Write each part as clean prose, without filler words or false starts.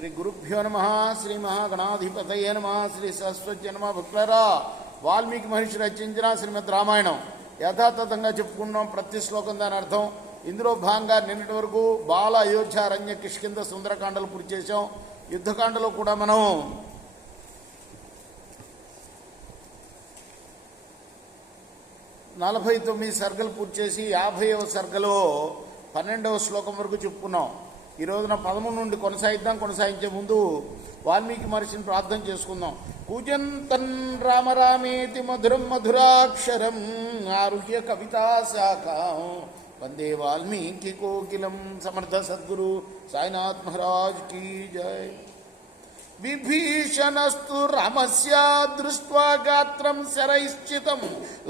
శ్రీ గురుభ్యో నమ. శ్రీ మహాగణాధిపతయే నమ. శ్రీ సరస్వతి నమ. భక్తులారా, వాల్మీకి మహర్షి రచించిన శ్రీమద్ రామాయణం యథాతథంగా చెప్పుకున్నాం. ప్రతి శ్లోకం దాని అర్థం. ఇందులో భాగంగా నిన్నటి వరకు బాల, అయోధ్య, అరణ్య, కిష్కింద, సుందరకాండలు పూర్తి చేసాం. యుద్ధకాండలో కూడా మనం 49 సర్గలు పూర్తి చేసి 50వ సర్గలో 12వ శ్లోకం వరకు చెప్పుకున్నాం. ఈ రోజున 13 నుండి కొనసాగిద్దాం. కొనసాగించే ముందు వాల్మీకి మహర్షిని ప్రార్థన చేసుకుందాం. కూజంతన్ రామ రామేతి మధురం మధురాక్షరం ఆరుహ్య కవితా శాఖం వందే వాల్మీకి కోకిలం. సమర్థ సద్గురు సాయినాథ్ మహారాజ్ కీ జై. విభీషణస్తు రామస్య దృష్ట్వా గాత్రం శరైశ్చితం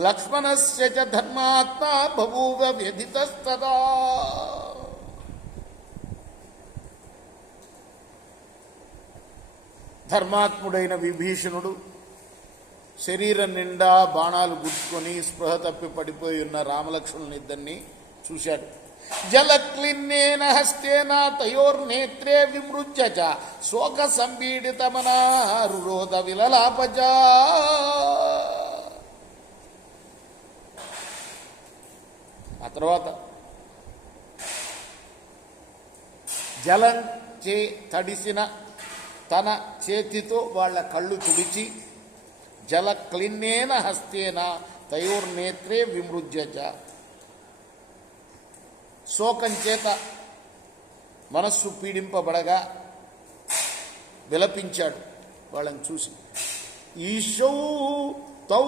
లక్ష్మణస్య చ ధర్మాత్మా బభూవ వ్యధితస్తదా. ధర్మాత్ముడైన విభీషణుడు శరీరం నిండా బాణాలు గుచ్చుకొని స్పృహ తప్పి పడిపోయి ఉన్న రామలక్ష్మణునిద్దరినీ చూశాడు. జలక్లిన్నేన హస్తేన తయోర్నేత్రే విమృజ్య చ శోక సంపీడితమనారురోధ విలలాపజ. ఆ తర్వాత జలం చే తడిసిన తన చేతితో వాళ్ళ కళ్ళు తుడిచి జలక్లిన్నేన హస్తేన తయోర్నేత్రే విమృజ్య చ శోకం చేత మనస్సు పీడింపబడగా విలపించాడు వాళ్ళని చూసి. ఈశౌ తౌ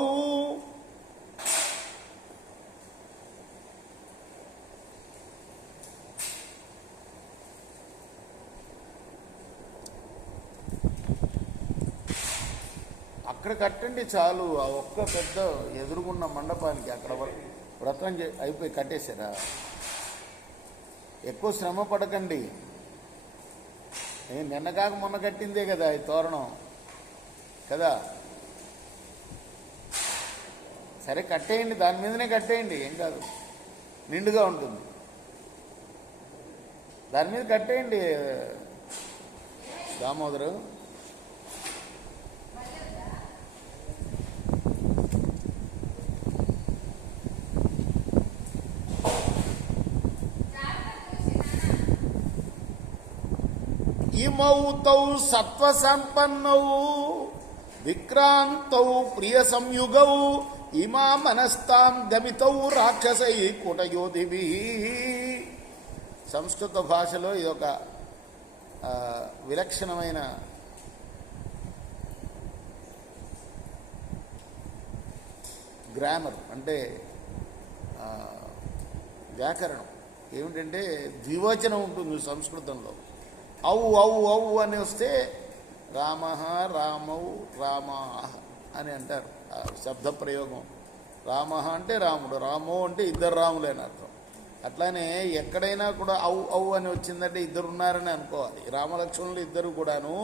అక్కడ కట్టండి చాలు. ఆ ఒక్క పెద్ద ఎదురుగున్న మండపానికి అక్కడ వ్రతం అయిపోయి కట్టేశారా? ఎక్కువ శ్రమ పడకండి. నిన్న కాక మొన్న కట్టిందే కదా ఈ తోరణం కదా. సరే కట్టేయండి, దాని మీదనే కట్టేయండి, ఏం కాదు, నిండుగా ఉంటుంది. దాని మీద కట్టేయండి దామోదరు. ఇమౌ తౌ సత్వ సంపన్నౌ విక్రాంతౌ ప్రియ సంయుగౌ ఇమా మనస్తాం గమితౌ రాక్షసై కూటయోధిభి. సంస్కృత భాషలో ఇదొక విలక్షణమైన గ్రామర్, అంటే వ్యాకరణం. ఏమిటంటే ద్వివచనం ఉంటుంది సంస్కృతంలో. ఔ ఔ ఔ అని వస్తే రామ, రామౌ, రామా అని అంటారు. శబ్ద ప్రయోగం. రామ అంటే రాముడు, రామో అంటే ఇద్దరు రాములే అని అర్థం. అట్లానే ఎక్కడైనా కూడా ఔ ఔ అని వచ్చిందంటే ఇద్దరున్నారని అనుకోవాలి. రామలక్ష్మణులు ఇద్దరు కూడాను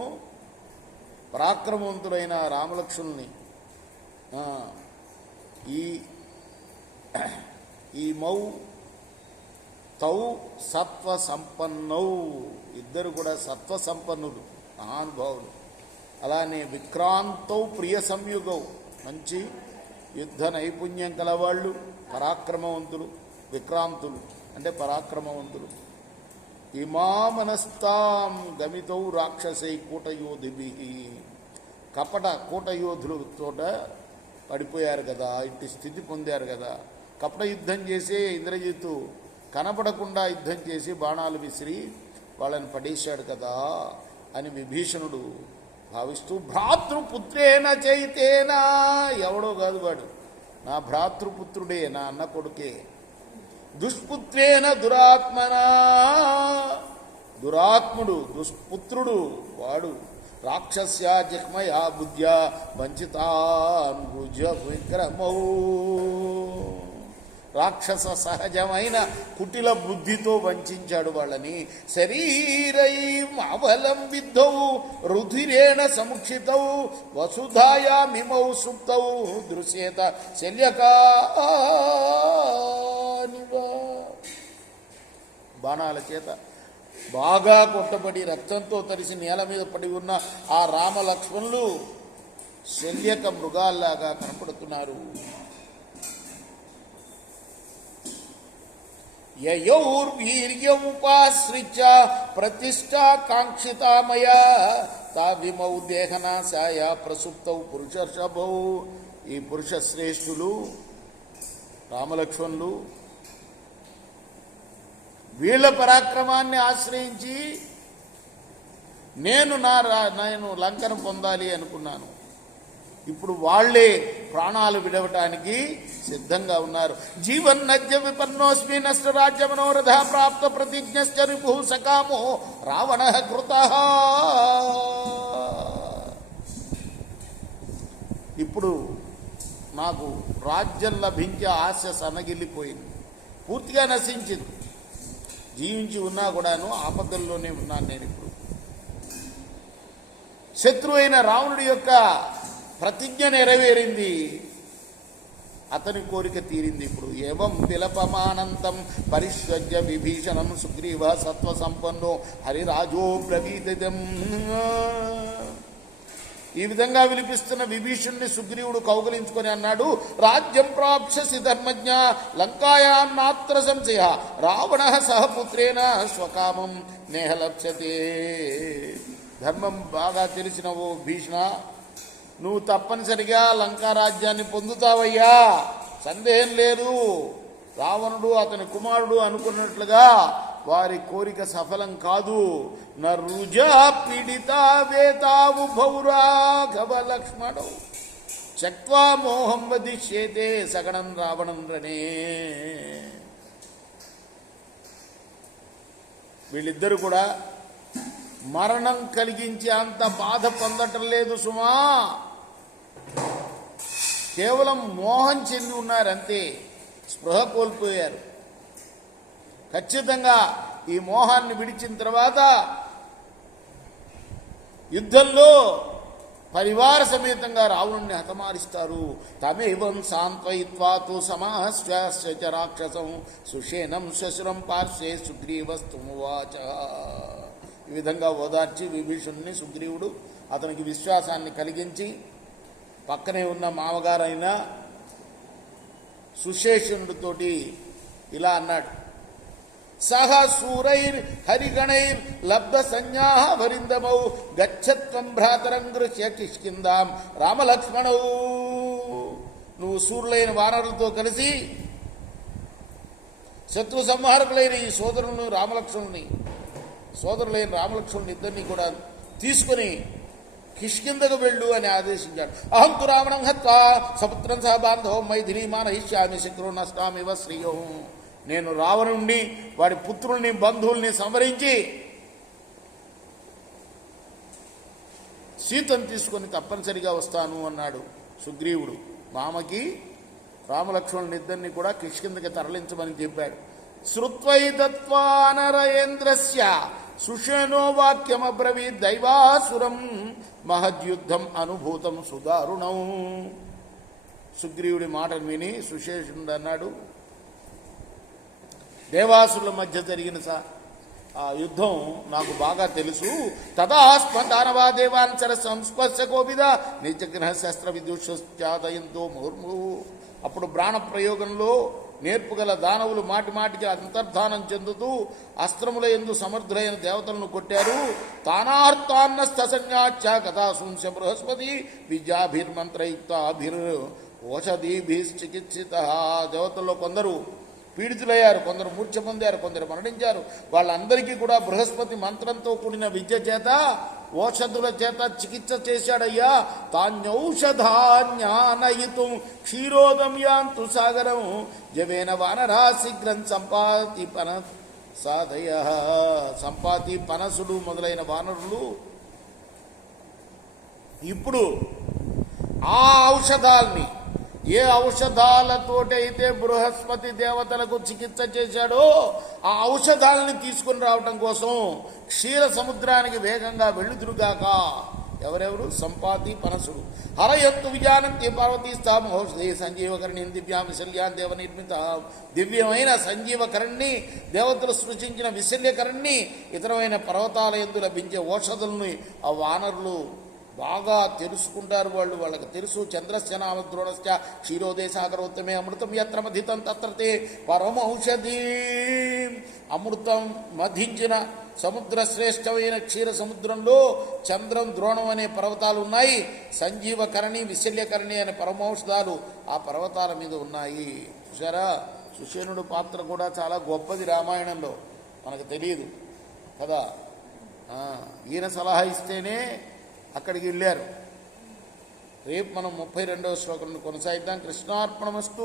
పరాక్రమవంతులైన రామలక్ష్మణుల్ని ఈ మౌ తౌ సత్వ సంపన్నౌ, ఇద్దరు కూడా సత్వ సంపన్నులు, మహానుభావులు. అలానే విక్రాంతౌ ప్రియ సంయుగౌ, మంచి యుద్ధ నైపుణ్యం కలవాళ్ళు, పరాక్రమవంతులు. విక్రాంతులు అంటే పరాక్రమవంతులు. ఇమా మనస్తాం గమితౌ రాక్షసై కూటయోధిభి. కపట కూటయోధులు తోట పడిపోయారు కదా, ఇట్టి స్థితి పొందారు కదా. కపట యుద్ధం చేసే ఇంద్రజిత్తు కనపడకుండా యుద్ధం చేసి బాణాలు విసిరి వాళ్ళని పడేశాడు కదా అని విభీషణుడు భావిస్తూ, భ్రాతృపుత్రేణ చైతేనా, ఎవడో కాదు వాడు, నా భ్రాతృపుత్రుడే, నా అన్న కొడుకే. దుష్పుత్రేణ దురాత్మనా, దురాత్ముడు, దుష్పుత్రుడు వాడు. రాక్షస్యా జిహ్మయా బుద్ధ్యా వంచితాన్భుజ విక్రమౌ, రాక్షస సహజమైన కుటిల బుద్ధితో వంచాడు వాళ్ళని. శరీరై అవలంబిద్ధౌ రుధిరేణ సముక్షితౌ వసుధాయామిమౌ సుప్తౌ దృశ్యేత శల్యకానివ. బాణాల చేత బాగా కొట్టబడి రక్తంతో తడిసి నేల మీద పడి ఉన్న ఆ రామ లక్ష్మణులు శల్యక మృగాల్లాగా కనపడుతున్నారు. యయోర్వీర్యముపాశ్రిత్య ప్రతిష్టా కాంక్షితామయ తావిమౌ దేహనాశాయ ప్రసుప్తౌ పురుషర్షభౌ. ఈ పురుష శ్రేష్ఠులు రామలక్ష్మణులు వీళ్ళ పరాక్రమాన్ని ఆశ్రయించి నేను లంకను పొందాలి అనుకున్నాను. ఇప్పుడు వాళ్లే ప్రాణాలు విడవటానికి సిద్ధంగా ఉన్నారు. జీవన్నజ్య విపన్నోస్మి నష్ట రాజ్య మనోరథ ప్రాప్త ప్రతిజ్ఞశ్చ రిపు సకామో రావణ కృత. ఇప్పుడు నాకు రాజ్యం లభించే ఆశ సన్నగిల్లిపోయింది, పూర్తిగా నశించింది. జీవించి ఉన్నా కూడాను ఆపదల్లోనే ఉన్నాను నేను. ఇప్పుడు శత్రువు అయిన రావణుడి యొక్క ప్రతిజ్ఞ నెరవేరింది, అతని కోరిక తీరింది. ఇప్పుడు ఏవం విలపమానంతం పరిష్వజ్య విభీషణం సుగ్రీవ సత్వ సంపన్నో హరిరాజో బ్రవీదం. ఈ విధంగా విలిపిస్తున్న విభీషణుని సుగ్రీవుడు కౌగలించుకొని అన్నాడు, రాజ్యం ప్రాప్స్యసి ధర్మజ్ఞ లంకాయాన్నాత్ర సంశయ రావణ సహపుత్రేణ స్వకామం నేహలప్స్యతే. ధర్మం బాగా తెలిసిన ఓ భీషణ, నువ్వు తప్పనిసరిగా లంకా రాజ్యాన్ని పొందుతావయ్యా, సందేహం లేదు. రావణుడు అతని కుమారుడు అనుకున్నట్లుగా వారి కోరిక సఫలం కాదు. నరుజా పీడితా వేతావు భౌరాఘవ లక్ష్మణౌ చక్వా మోహం వదిష్యేతే సగణం రావణం రణే. వీళ్ళిద్దరూ కూడా మరణం కలిగించే అంత బాధ పొందటం లేదు సుమా, కేవలం మోహం చెంది ఉన్నారంతే, స్పృహ కోల్పోయారు. ఖచ్చితంగా ఈ మోహాన్ని విడిచిన తర్వాత యుద్ధంలో పరివార సమేతంగా రావణుణ్ణి హతమారిస్తారు. తమేవం సాంత్వయిత్వాతు సమాశ్వాస్య రాక్షసం సుషేనం శశురం పార్శ్వే సుగ్రీవస్తుమువాచ. ఈ విధంగా ఓదార్చి విభీషణుని సుగ్రీవుడు అతనికి విశ్వాసాన్ని కలిగించి పక్కనే ఉన్న మామగారైన సుశేషనుడితోటి ఇలా అన్నాడు, సహ సూరైర్ హరిగణైర్ లబ్ధ సంజ్ఞా వరిందమౌ గచ్చత్వం భ్రాతరం గృహ్య కిష్కిందాం రామలక్ష్మణౌ. నువ్వు సూర్యులైన వానరులతో కలిసి శత్రు సంహారకులైన ఈ సోదరులను సోదరులైన రామలక్ష్మణుని ఇద్దరిని కూడా తీసుకుని కిష్కిందకు వెళ్ళు అని ఆదేశించాడు. అహం తు రావణం హత్వా సపుత్రం సహ బాంధవం మైథిలీ మానయిష్యామి శత్రు నష్టామివ శ్రీయో. నేను రావణుణ్ణి వాడి పుత్రుల్ని బంధువుల్ని సంహరించి సీతను తీసుకొని తప్పనిసరిగా వస్తాను అన్నాడు సుగ్రీవుడు. మామకి రామలక్ష్మణునిద్దరిని కూడా కిష్కిందకి తరలించమని చెప్పాడు. శ్రుత్వై దత్వానరేంద్రస్య సుషేణో వాక్యమబ్రవీద్ దైవాసురం మహద్యుద్ధం అనుభూతం సుదారుణం. సుగ్రీవుడి మాటను విని సుశేషుడు అన్నాడు, దేవాసుల మధ్య జరిగిన ఆ యుద్ధం నాకు బాగా తెలుసు. తదా స్పందానవా దేవాంచర సంస్పర్శ కోవిద నిజగ్రహ శస్త్ర విదూషాదయంతో ముహుర్ముహు. అప్పుడు బాణ ప్రయోగంలో నేర్పుగల దానవులు మాటి మాటికి అంతర్ధానం చెందుతూ అస్త్రముల యందు సమర్థులైన దేవతలను కొట్టారు. తానార్తాన్నస్తసన్యాచ కథాశుంస బృహస్పతి విద్యాభిర్మంత్రయుక్తాభిర్ ఓషధీభిశ్చికిత్సిత. దేవతల్లో కొందరు పీడితులయ్యారు, కొందరు మూర్ఛ పొందారు, కొందరు మరణించారు. వాళ్ళందరికీ కూడా బృహస్పతి మంత్రంతో కూడిన విద్య చేత ఓషధుల చేత చికిత్స చేశాడయ్యా. తాన్యౌషధాన్యానయితుం క్షీరోదం యాంతు సాగరం జవేన వానరా శీఘ్రం సంపాతి పన సాధయ. సంపాతి పనసుడు మొదలైన వానరులు ఇప్పుడు ఆ ఔషధాల్ని, ఏ ఔషధాలతోటైతే బృహస్పతి దేవతలకు చికిత్స చేశాడో ఆ ఔషధాలని తీసుకుని రావటం కోసం క్షీర సముద్రానికి వేగంగా వెళ్ళుదురుగాక ఎవరెవరు? సంపాతి పనసుడు. హరయత్తు విజానంతే పార్వతీస్థా మహోషధే సంజీవకరణి దివ్యాం విశల్యాన్ దేవ నిర్మిత. దివ్యమైన సంజీవకరణి, దేవతలు సృష్టించిన విశల్యకరణి, ఇతరమైన పర్వతాల యందు లభించే ఔషధుల్ని ఆ వానరులు బాగా తెలుసుకుంటారు. వాళ్ళకి తెలుసు. చంద్రస్య నామ ద్రోణస్య క్షీరోదేశాగరోత్తమే అమృతం యత్ర మధితం తత్రతే పరమౌషధీ. అమృతం మధించిన సముద్ర శ్రేష్టమైన క్షీర సముద్రంలో చంద్రం, ద్రోణం అనే పర్వతాలు ఉన్నాయి. సంజీవకరణి, విశల్యకరణి అనే పరమౌషధాలు ఆ పర్వతాల మీద ఉన్నాయి. చూసారా? సుషేనుడు పాత్ర కూడా చాలా గొప్పది రామాయణంలో, మనకు తెలియదు కదా. ఈయన సలహా ఇస్తేనే అక్కడికి వెళ్ళారు. రేపు మనం 32వ శ్లోకం కొనసాగిద్దాం. కృష్ణార్పణమస్తు.